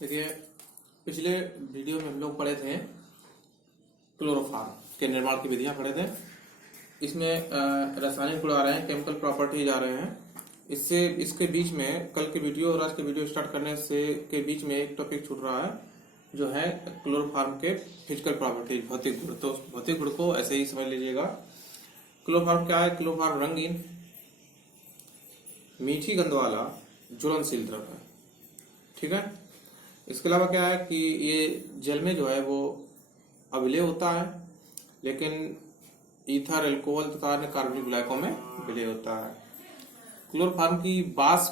देखिए, पिछले वीडियो में हम लोग पढ़े थे क्लोरोफॉर्म के निर्माण की विधियां पढ़े थे। इसमें रासायनिक गुण आ रहे हैं, केमिकल प्रॉपर्टीज आ रहे हैं। इससे इसके बीच में कल के वीडियो और आज के वीडियो स्टार्ट करने से के बीच में एक टॉपिक छूट रहा है, जो है क्लोरोफॉर्म के फिजिकल प्रॉपर्टीज, भौतिक गुण। तो भौतिक गुण को ऐसे ही समझ लीजिएगा। क्लोरोफॉर्म क्या है? क्लोरोफॉर्म रंगीन, मीठी गंध वाला ज्वलनशील द्रव है। ठीक है। इसके अलावा क्या है कि ये जल में जो है वो अविलेय होता है, लेकिन ईथर, एल्कोहल तथा अन्य कार्बनिक विलायकों में विलय होता है। क्लोरोफॉर्म की बास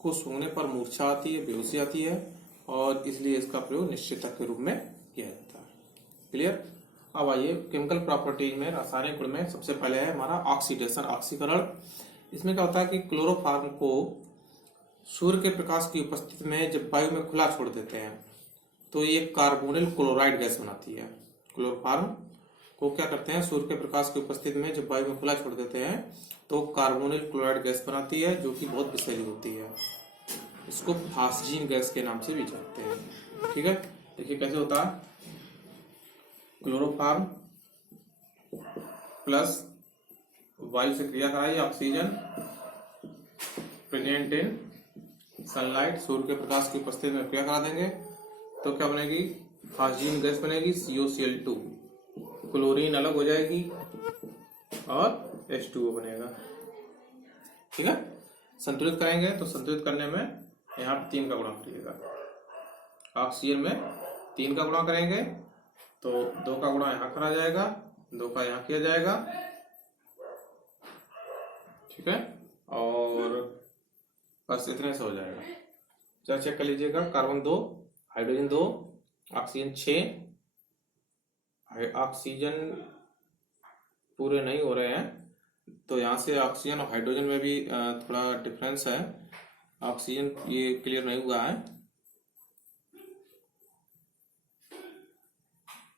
को सूंघने पर मूर्छा आती है, बेहोशी आती है, और इसलिए इसका प्रयोग निश्चेतक के रूप में किया जाता है। क्लियर। अब आइए केमिकल प्रॉपर्टीज में, रासायनिक गुण में सबसे पहले है हमारा ऑक्सीडेशन, ऑक्सीकरण। इसमें क्या होता है कि क्लोरोफॉर्म को सूर्य के प्रकाश की उपस्थिति में जब वायु में खुला छोड़ देते हैं तो ये कार्बोनिल क्लोराइड गैस बनाती है। क्लोरोफॉर्म को क्या करते हैं, सूर्य के प्रकाश की उपस्थिति में जब वायु में खुला छोड़ देते हैं तो कार्बोनिल क्लोराइड गैस बनाती है, जो कि बहुत विषैली होती है। इसको फास्जीन गैस के नाम से भी जानते हैं। ठीक है। देखिए कैसे होता है। क्लोरोफॉर्म प्लस वायु से क्रिया कराई, ऑक्सीजन प्रेजेंट इन सनलाइट, सूर्य के प्रकाश की उपस्थिति में क्रिया करा देंगे तो क्या बनेगी? फास्जीन गैस बनेगी, COCl2। क्लोरीन अलग हो जाएगी और H2O बनेगा। ठीक है। संतुलित करेंगे तो संतुलित करने में यहाँ 3 का गुणा करिएगा। ऑक्सीजन में 3 का गुणा करेंगे तो 2 का गुणा यहाँ करा जाएगा, 2 का यहाँ किया जाएगा। ठीक है। और बस इतने से हो जाएगा। चलो चेक कर लीजिएगा। Carbon 2, hydrogen 2, oxygen 6। ऑक्सीजन पूरे नहीं हो रहे हैं तो यहाँ से ऑक्सीजन और हाइड्रोजन में भी थोड़ा डिफरेंस है। ऑक्सीजन ये क्लियर नहीं हुआ है,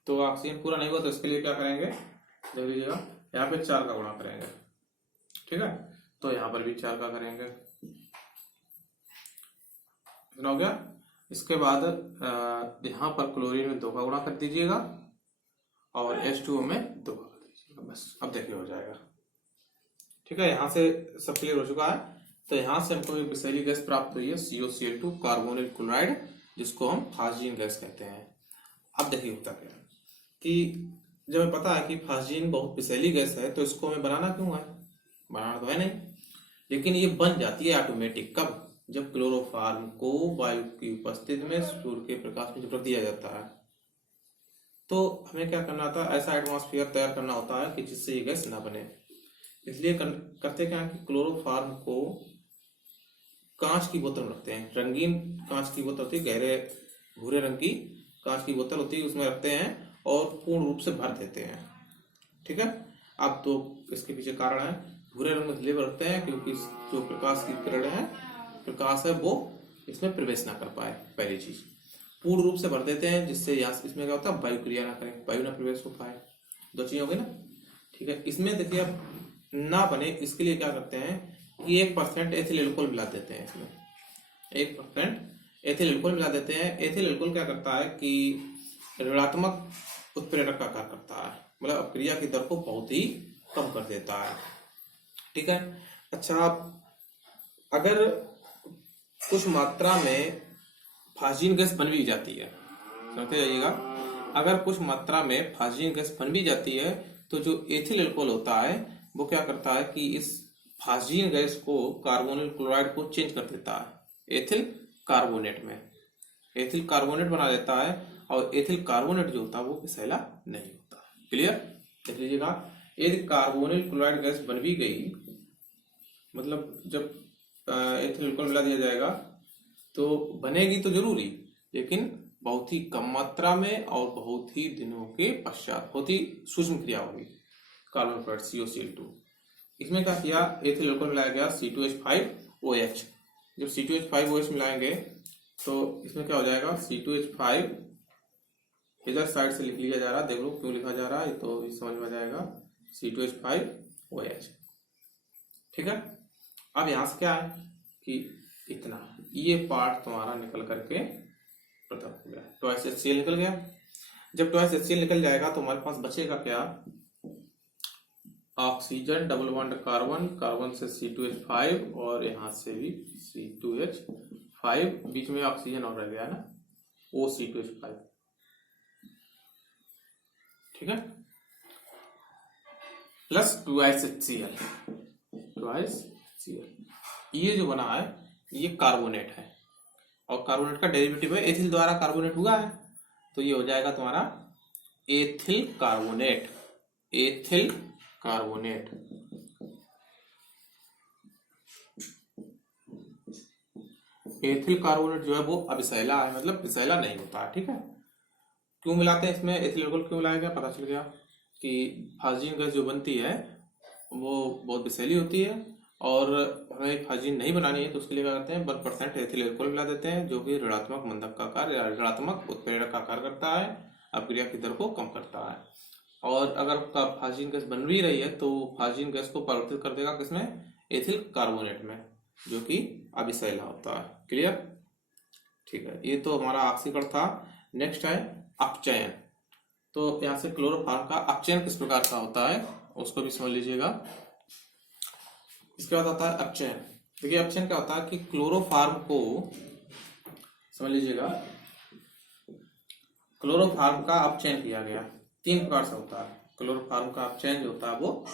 तो ऑक्सीजन पूरा नहीं हुआ तो इसके लिए क्या करेंगे, देख लीजिएगा। यहाँ पे 4 का गुणा करेंगे। ठीक है। तो यहाँ पर भी 4 का करेंगे। इतना हो गया। इसके बाद यहाँ पर क्लोरीन में 2 का गुणा कर दीजिएगा और H2O में 2 का कर दीजिएगा। बस अब देखिए हो जाएगा। ठीक है। यहाँ से सब क्लियर हो चुका है। तो यहाँ से हमको एक विषैली गैस प्राप्त हुई है, COCl2, कार्बोनिल क्लोराइड, जिसको हम फास्जीन गैस कहते हैं। अब देखिए होता क्या है कि जब हमें पता है कि फास्जीन बहुत विषैली गैस है तो इसको हमें बनाना क्यों है? बनाना तो है नहीं, लेकिन ये बन जाती है ऑटोमेटिक। कब? जब क्लोरोफॉर्म को वायु की उपस्थिति में सूर्य के प्रकाश में रख दिया जाता है तो हमें क्या करना होता है, ऐसा एटमॉस्फेयर तैयार करना होता है कि जिससे ये गैस ना बने। इसलिए करते क्या कि क्लोरोफॉर्म को कांच की बोतल में रखते हैं। रंगीन कांच की बोतल होती है, गहरे भूरे रंग की कांच की बोतल होती है, उसमें रखते हैं और पूर्ण रूप से भर देते हैं। ठीक है। अब तो इसके पीछे कारण है, भूरे रंग में इसलिए रखते हैं क्योंकि जो प्रकाश की किरण है, प्रकाश है, वो इसमें प्रवेश ना कर पाए। पहली चीज पूर्ण रूप से भर देते हैं, जिससे इसमें क्या होता है, वायु क्रिया ना करें, वायु ना प्रवेश हो पाए। 2 चीज हो गई ना। ठीक है। इसमें देखिए अब ना बने इसके लिए क्या करते हैं कि 1% एथिल एल्कोहल मिला देते हैं। इसमें 1% एथिल एल्कोहल मिला देते हैं। एथिल एल्कोहल क्या करता है कि ऋणात्मक उत्प्रेरक का कार्य करता है, मतलब अपक्रिया की दर को बहुत ही कम कर देता है। ठीक है। अच्छा, अगर कुछ मात्रा में फास्जीन गैस बन भी जाती है, समझते जाइएगा, अगर कुछ मात्रा में फास्जीन गैस बन भी जाती है तो जो एथिल एल्कोहल होता है वो क्या करता है कि इस फास्जीन गैस को कार्बोनिल क्लोराइड को चेंज कर देता है एथिल कार्बोनेट में, एथिल कार्बोनेट बना देता है, और एथिल कार्बोनेट जो होता है वो विषैला नहीं होता। क्लियर। देख लीजिएगा, यदि कार्बोनिल क्लोराइड गैस बन भी गई, मतलब जब एथिल एल्कोहल मिला दिया जाएगा तो बनेगी तो जरूरी, लेकिन बहुत ही कम मात्रा में और बहुत ही दिनों के पश्चात, बहुत ही सूक्ष्म क्रिया होगी। कार्बन क्लोराइड COCl2, इसमें क्या किया, एथिल एल्कोहल मिलाया गया C2H5OH। जब C2H5OH मिलाएंगे तो इसमें क्या हो जाएगा, C2H5 इधर साइड से लिख लिया जा रहा है, देख लो क्यों लिखा जा रहा है तो समझ में आ जाएगा, C2H5OH। ठीक है। अब यहां से क्या है कि इतना ये पार्ट तुम्हारा निकल करके प्रथम हो गया, ट्वाइस HCl निकल गया। जब ट्वाइस HCl निकल जाएगा तो हमारे पास बचेगा क्या, oxygen, double bond carbon, carbon से C2H5 और यहाँ से भी C2H5, बीच में ऑक्सीजन और रह गया ना, वो C2H5, ठीक है, plus twice HCl, twice HCl। ये जो बना है ये कार्बोनेट है, और कार्बोनेट का डेरिवेटिव है, एथिल द्वारा कार्बोनेट हुआ है, तो ये हो जाएगा तुम्हारा ethyl carbonate, ethyl carbonate. Ethyl carbonate जो है वो अविशैला है, मतलब विषैला नहीं होता है, ठीक है। क्यों मिलाते हैं इसमें एथिल अल्कोहल, क्यों मिलाया गया, पता चल गया कि फाजिन गैस जो बनती है वो बहुत विषैली होती है, और हमें फाजिन नहीं बनानी है तो उसके लिए क्या करते हैं, 1% एथिल अल्कोहल मिला देते हैं, जो कि ऋणात्मक मंदक का कार्य या ऋणात्मक उत्प्रेरक का कार्य करता है, अपक्रिया की दर को कम करता है। और अगर फाजिन गैस बन भी रही है तो फाजिन गैस को परिवर्तित कर देगा किसमें, एथिल कार्बोनेट में, जो कि अविशैला होता है। क्लियर, ठीक है, ये तो हमारा ऑक्सीकरण था। नेक्स्ट है अपचयन। तो यहाँ से क्लोरोफॉर्म का अपचयन किस प्रकार का होता है उसको भी समझ लीजिएगा। इसके बाद आता है अपचयन। देखिए अपचयन क्या होता है कि क्लोरोफॉर्म को, समझ लीजिएगा, क्लोरोफॉर्म का अपचयन किया गया 3 प्रकार से होता है। क्लोरोफॉर्म का अपचयन जो होता है वो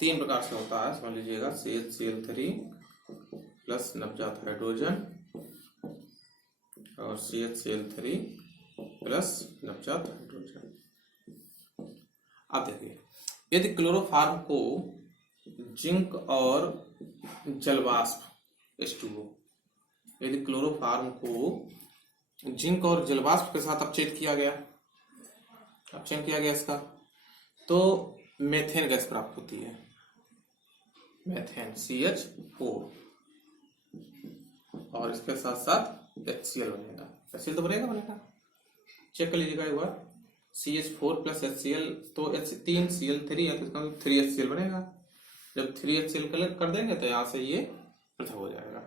3 प्रकार से होता है, समझ लीजिएगा। CHCl3 प्लस नवजात हाइड्रोजन और CHCl3 प्लस नवजात हाइड्रोजन। अब देखिए, यदि क्लोरोफॉर्म को जिंक और जलवाष्प H2O, यदि क्लोरोफॉर्म को जिंक और जलवाष्प के साथ अपचयन किया गया, अपचयन किया गया इसका, तो मेथेन गैस प्राप्त होती है, मेथेन CH4, और इसके साथ साथ HCl बनेगा। HCl तो बनेगा, चेक कर लीजिएगा एक बार। CH4 प्लस HCl, तो 3Cl3 है तो इसका 3HCl बनेगा। जब 3HCl कर देंगे तो यहाँ से ये पृथक हो जाएगा,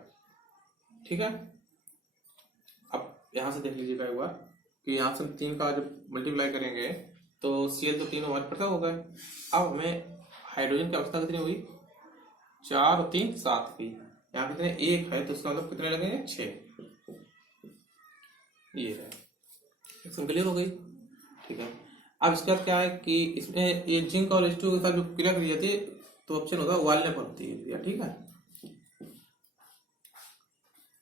ठीक है। अब यहाँ से देख लीजिएगा एक बार कि यहाँ से 3 का जब मल्टीप्लाई करेंगे तो Cl तो 3 हमारे पृथक हो गए। अब हमें हाइड्रोजन की अवस्था कितनी हुई, 4 और 3 7 की, यहाँ कितने 1 है तो इसका मतलब कितने लगेंगे 6, ये है, क्लियर हो गई, ठीक है। अब इसका क्या है कि इसमें ये जिंक और H2O के साथ जो क्रिया करी जाती है तो ऑप्शन होगा उबालने पर होती है, ठीक है,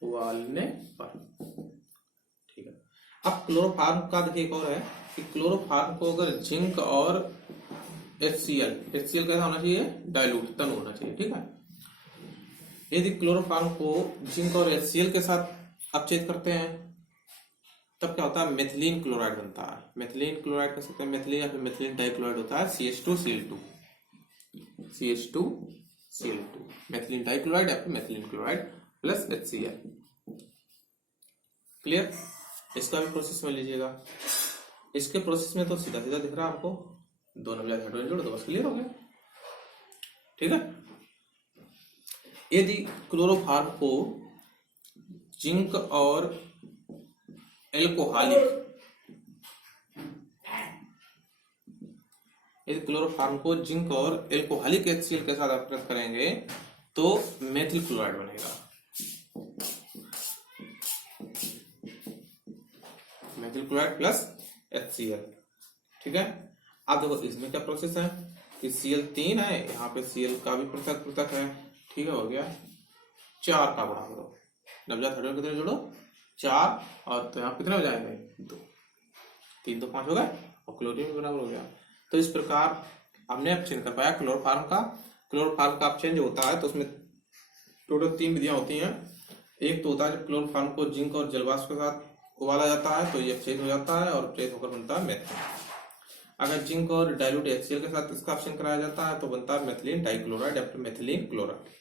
उबालने पर, ठीक है। अब क्लोरोफॉर्म का देखिए एक और है कि क्लोरोफॉर्म को अगर जिंक और HCl कैसा होना चाहिए, डाइल्यूट तन होना चाहिए, ठीक है। यदि क्लोरोफॉर्म को जिंक और HCl के साथ अपचयित करते हैं तब क्या होता है, मेथिलीन क्लोराइड बनता है। मेथिलीन क्लोराइड कह सकते हैं मेथिलीन, या फिर मेथिलीन डाइक्लोराइड होता है CH2Cl2, CH2Cl2, मेथिलीन डाइक्लोराइड या फिर methylene chloride plus HCl। Clear, इसका भी प्रोसेस में लीजिएगा। इसके प्रोसेस में तो सीधा सीधा दिख रहा है आपको, 2 नवजात हाइड्रोजन जोड़ दो, बस क्लियर हो गया, ठीक है। यदि क्लोरोफॉर्म को जिंक और एल्कोहलिक, यदि क्लोरोफॉर्म को जिंक और एल्कोहलिक HCl के साथ अपचयित करेंगे तो मेथिल क्लोराइड बनेगा, मेथिल क्लोराइड प्लस HCl, ठीक है। अब देखो इसमें क्या प्रोसेस है कि Cl 3 है, यहाँ पे Cl का भी पृथक पृथक है, ठीक है, हो गया 4 का गुणा करो, नवजात हाइड्रोजन कितने जोड़ो 4, और तो यहाँ कितने हो जाएंगे 2, 3 तो 5 हो गए, और क्लोरीन भी बराबर हो गया। तो इस प्रकार हमने अपचयन कर पाया क्लोरोफॉर्म का। क्लोरोफॉर्म का अपचयन जो होता है तो उसमें टोटल 3 विधियां होती हैं। एक तो होता है जब क्लोरोफॉर्म को जिंक और जलवाष्प के साथ उबाला जाता है तो ये अपचयित हो जाता है और अपचयित होकर बनता है मेथेन। अगर जिंक और डाइल्यूट HCl के साथ इसका अपचयन कराया जाता है तो बनता है मेथिलीन डाइक्लोराइड या फिर मेथिलीन क्लोराइड।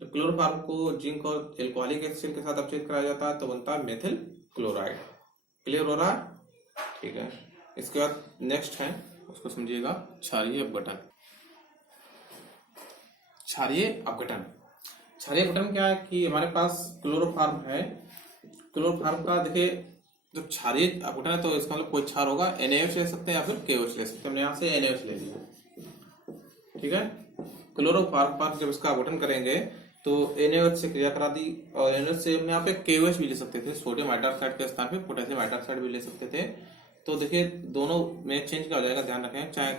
जब क्लोरोफॉर्म को जिंक और एल्कोहलिक HCl के साथ अपचयित कराया जाता है तो बनता है मेथिल क्लोराइड। क्लियर हो रहा है, ठीक है। इसके बाद नेक्स्ट है, उसको समझिएगा, क्षारीय अपघटन। क्षारीय अपघटन, क्षारीय अपघटन क्या है कि हमारे पास क्लोरोफॉर्म है, क्लोरोफॉर्म का देखिए जब क्षारीय अपघटन है तो इसका मतलब कोई क्षार होगा, NaOH ले सकते हैं या फिर KOH ले सकते हैं। हमने यहाँ से NaOH ले लिया, ठीक है। क्लोरोफॉर्म जब इसका अपघटन करेंगे तो NaOH से क्रिया करा दी, और NaOH से हमने यहाँ पे KOH भी ले सकते थे, सोडियम हाइड्रोक्साइड के स्थान पे पोटेशियम हाइड्रोक्साइड भी ले सकते थे। तो देखिए दोनों में चेंज क्या हो जाएगा, ध्यान रखें, चाहे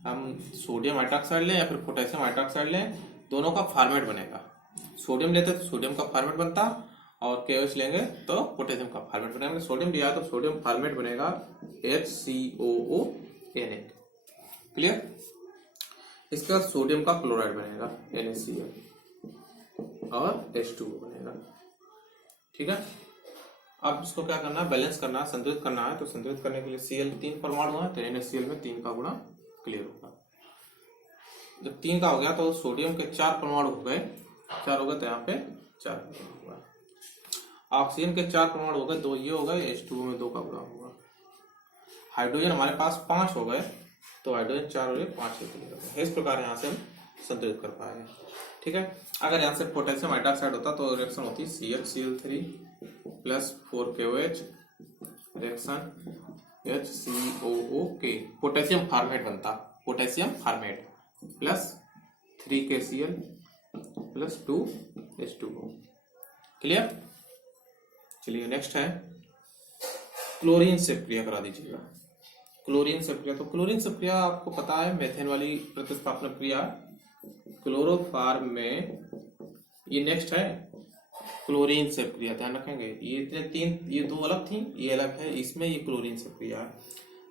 हम सोडियम हाइड्रोक्साइड लें या फिर पोटेशियम हाइड्रोक्साइड लें, दोनों का फॉर्मेट बनेगा। सोडियम लेते तो सोडियम का फॉर्मेट बनता, और KOH लेंगे तो पोटेशियम का फॉर्मेट बनेगा। सोडियम लिया तो सोडियम फॉर्मेट बनेगा HCOONA, क्लियर। इसके बाद सोडियम का क्लोराइड बनेगा NaCl और H2O बनेगा, ठीक है। अब इसको क्या करना है, बैलेंस करना है, संतुलित करना है। तो संतुलित करने के लिए Cl 3 परमाणु है तो NaCl में 3 का गुणा क्लियर होगा। जब 3 का हो गया तो सोडियम के 4 परमाणु हो गए, 4 हो गए तो यहाँ पे 4 होगा। ऑक्सीजन के 4 परमाणु हो गए, 2 ये हो गए, H2O में 2 का गुणा होगा। हाइड्रोजन हमारे पास 5 हो गए तो हाइड्रोजन 4 हो गए, 5 इस प्रकार यहाँ से हम संतुलित कर पाए, ठीक है। अगर यहाँ से पोटेशियम हाइड्रोक्साइड होता तो रिएक्शन होती CHCl3 plus 4KOH, reaction HCOOK, potassium formate बनता, potassium formate plus 3KCl plus 2H2O, clear. चलिए नेक्स्ट है क्लोरीन से क्रिया करा दीजिएगा। क्लोरीन से क्रिया, तो क्लोरीन से क्रिया आपको पता है मेथेन वाली प्रतिस्थापन क्रिया। क्लोरोफॉर्म में ये नेक्स्ट है क्लोरीन से क्रिया, ध्यान रखेंगे ये तीन, ये 2 अलग थी, ये अलग है, इसमें ये क्लोरीन से क्रिया है।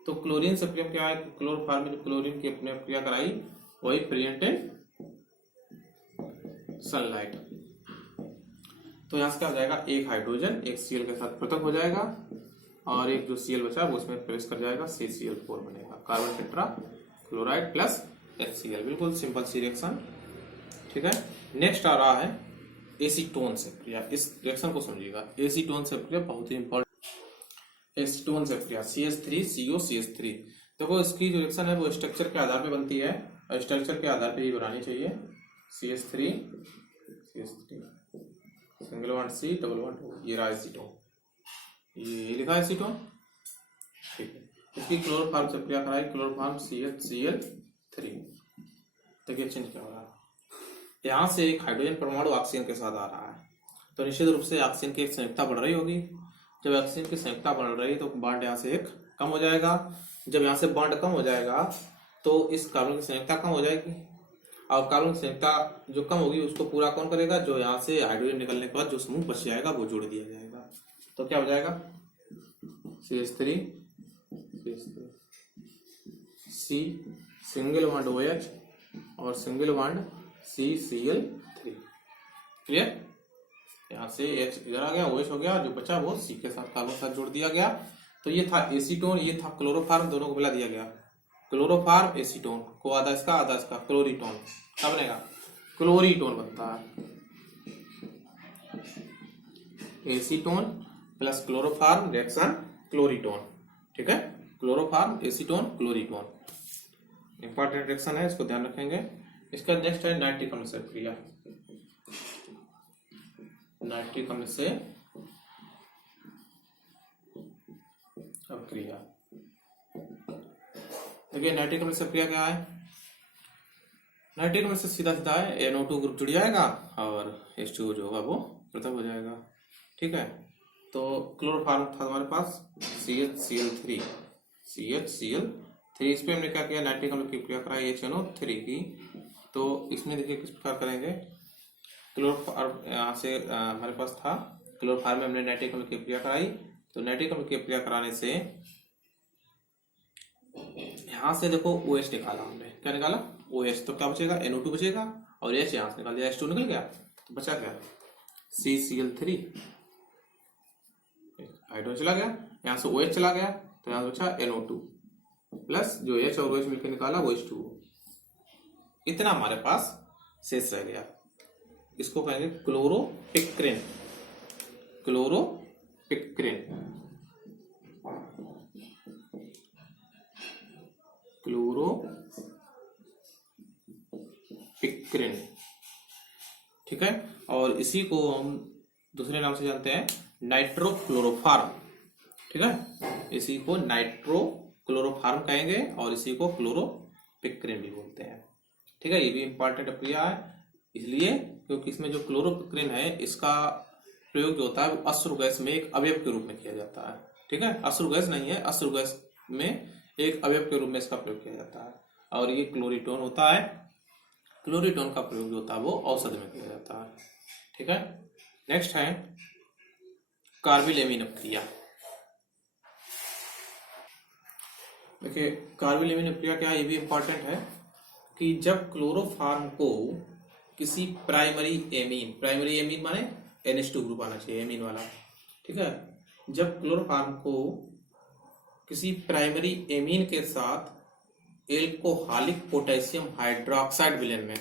तो क्लोरीन से क्रिया क्या है, क्लोरोफॉर्म में जो क्लोरीन की अपने क्रिया कराई वही प्रेजेंटेड सनलाइट। तो यहाँ से क्या हो जाएगा, एक हाइड्रोजन एक Cl के साथ पृथक हो जाएगा, और एक जो Cl बचा वो उसमें प्रवेश कर जाएगा, CCl4 बनेगा, carbon tetra chloride plus HCl, बिल्कुल सिंपल सी रिएक्शन, ठीक है। नेक्स्ट आ रहा है एसीटोन से क्रिया। इस रिएक्शन को समझिएगा, एसीटोन से क्रिया बहुत ही इंपॉर्टेंट। एसीटोन से क्रिया CH3COCH3, देखो इसकी जो रिएक्शन है वो स्ट्रक्चर के आधार पे बनती है, और स्ट्रक्चर के आधार पे ही बनानी चाहिए। CH3 single bond C double bond O, ये रहा एसीटोन, ये लिखा है एसीटोन, ठीक है। इसकी क्लोरोफॉर्म से क्रिया कराई, क्लोरोफॉर्म CHCl3, देखिए चेंज क्या हो रहा है, यहाँ से एक हाइड्रोजन परमाणु ऑक्सीजन के साथ आ रहा है, तो निश्चित रूप से ऑक्सीजन की एक संयुक्ता बढ़ रही होगी। जब ऑक्सीजन की संयुक्ता बढ़ रही तो बॉन्ड यहाँ से एक कम हो जाएगा। जब यहाँ से बॉन्ड कम हो जाएगा तो इस कार्बन की संयुक्ता कम हो जाएगी, और कार्बन की संयुक्ता जो कम होगी उसको पूरा कौन करेगा, जो यहाँ से हाइड्रोजन निकलने के बाद जो समूह बच जाएगा वो जोड़ दिया जाएगा। तो क्या हो जाएगा, CH3 C single bond OH और सिंगल बॉन्ड CCl3, क्लियर। यहाँ से H इधर आ गया, OH हो गया, जो बचा वो C के साथ कार्बन साथ जोड़ दिया गया। तो ये था एसीटोन, ये था क्लोरोफॉर्म, दोनों को मिला दिया गया। क्लोरोफॉर्म एसीटोन को आधा इसका क्लोरीटोन, क्या बनेगा, क्लोरीटोन बनता है। एसीटोन प्लस क्लोरोफॉर्म रिएक्शन क्लोरीटोन, ठीक है। क्लोरोफॉर्म एसीटोन क्लोरीटोन इंपॉर्टेंट रिएक्शन है, इसको ध्यान रखेंगे। इसका नेक्स्ट है नाइट्रिक अम्ल से क्रिया। नाइट्रिक अम्ल से क्रिया, देखिए नाइट्रिक अम्ल से क्रिया क्या है, नाइट्रिक अम्ल से सीधा सीधा है NO2 ग्रुप जुड़ जाएगा और H2O जो होगा वो पृथक हो जाएगा, ठीक है। तो क्लोरोफॉर्म था हमारे पास CHCl3, इस पे हमने क्या किया, नाइट्रिक अम्ल की क्रिया कराई HNO3 की। तो इसमें देखिए किस प्रकार करेंगे, क्लोरोफॉर्म यहाँ से हमारे पास था, क्लोरोफॉर्म में हमने नाइट्रिक अम्ल की क्रिया कराई। तो नाइट्रिक अम्ल की क्रिया कराने से यहाँ से देखो OH निकाला हमने, क्या निकाला OH, तो क्या बचेगा NO2 बचेगा, और H यहाँ से निकाल दिया, H2 निकल गया, तो बचा क्या CCl3, हाइड्रोजन चला गया, यहाँ से OH चला गया, तो यहाँ से बचा NO2 प्लस जो H और OH मिलकर निकाला वो H2O, इतना हमारे पास शेष रह गया। इसको कहेंगे क्लोरोपिक्रिन, क्लोरोपिक्रिन, क्लोरोपिक्रिन, ठीक है। और इसी को हम दूसरे नाम से जानते हैं नाइट्रोक्लोरोफॉर्म, ठीक है। इसी को नाइट्रो क्लोरोफॉर्म कहेंगे और इसी को क्लोरोपिक्रिन भी बोलते हैं। ठीक है, ये भी इंपॉर्टेंट क्रिया है इसलिए क्योंकि इसमें जो क्लोरोपिक्रिन है इसका प्रयोग जो होता है वो अश्रु गैस में एक अवयव के रूप में किया जाता है। ठीक है, अश्रु गैस नहीं है, अश्रु गैस में एक अवयव के रूप में इसका प्रयोग किया जाता है। और ये क्लोरीटोन होता है, क्लोरीटोन का प्रयोग जो होता है वो औषध में किया जाता है। ठीक है, नेक्स्ट है कार्बिलेमिन अपक्रिया। देखिए कार्बिलेमिन अपक्रिया क्या है, ये भी इंपॉर्टेंट है कि जब क्लोरोफॉर्म को किसी प्राइमरी एमीन माने NH2 ग्रुप आना चाहिए एमीन वाला। ठीक है, जब क्लोरोफॉर्म को किसी प्राइमरी एमीन के साथ एल्कोहलिक पोटेशियम हाइड्रोक्साइड विलयन में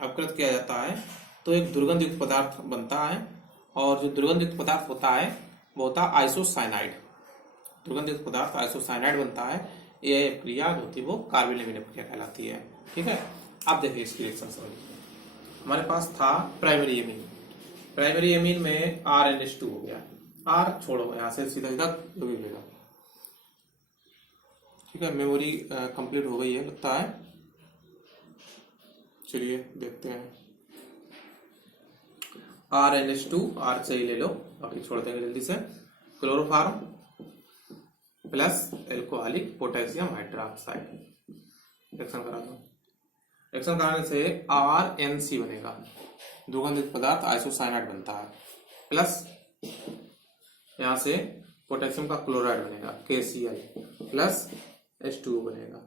अपकृत किया जाता है तो एक दुर्गंधयुक्त पदार्थ बनता है। और जो दुर्गंधयुक्त पदार्थ होता है वो होता है आइसोसाइनाइड। दुर्गंधयुक्त पदार्थ आइसोसाइनाइड बनता है। ये क्रिया जो होती है वो कार्बिलेमिन क्रिया कहलाती है। ठीक है, अब देखिए इसकी रिएक्शन समझिए। हमारे पास था प्राइमरी एमीन, प्राइमरी एमीन में RNH2 हो गया, R छोड़ो यहाँ से सीधा सीधा जो भी मिलेगा। ठीक है, मेमोरी कंप्लीट हो गई है लगता है। चलिए देखते हैं। RNH2 R से ही ले लो, बाकी छोड़ देंगे जल्दी से। Chloroform plus alcoholic potassium hydroxide reaction करा दो। रिएक्शन कराने से RNC बनेगा, दुर्गंधित पदार्थ आइसोसाइनाइड बनता है, प्लस यहां से पोटेशियम का क्लोराइड बनेगा KCl प्लस H2O बनेगा।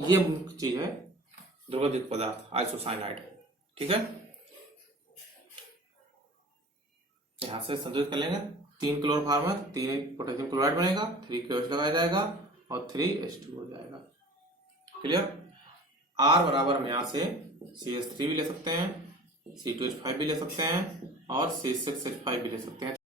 ये मुख्य चीज है दुर्गंधित पदार्थ आइसोसाइनाइड। ठीक है, यहां से संतुलित कर लेंगे। 3 क्लोरोफॉर्म है, 3 पोटेशियम क्लोराइड बनेगा, 3 KOH लगाया जाएगा और 3 H2 हो जाएगा। क्लियर। R बराबर हम यहाँ से CH3 भी ले सकते हैं, C2H5 भी ले सकते हैं और C6H5 भी ले सकते हैं।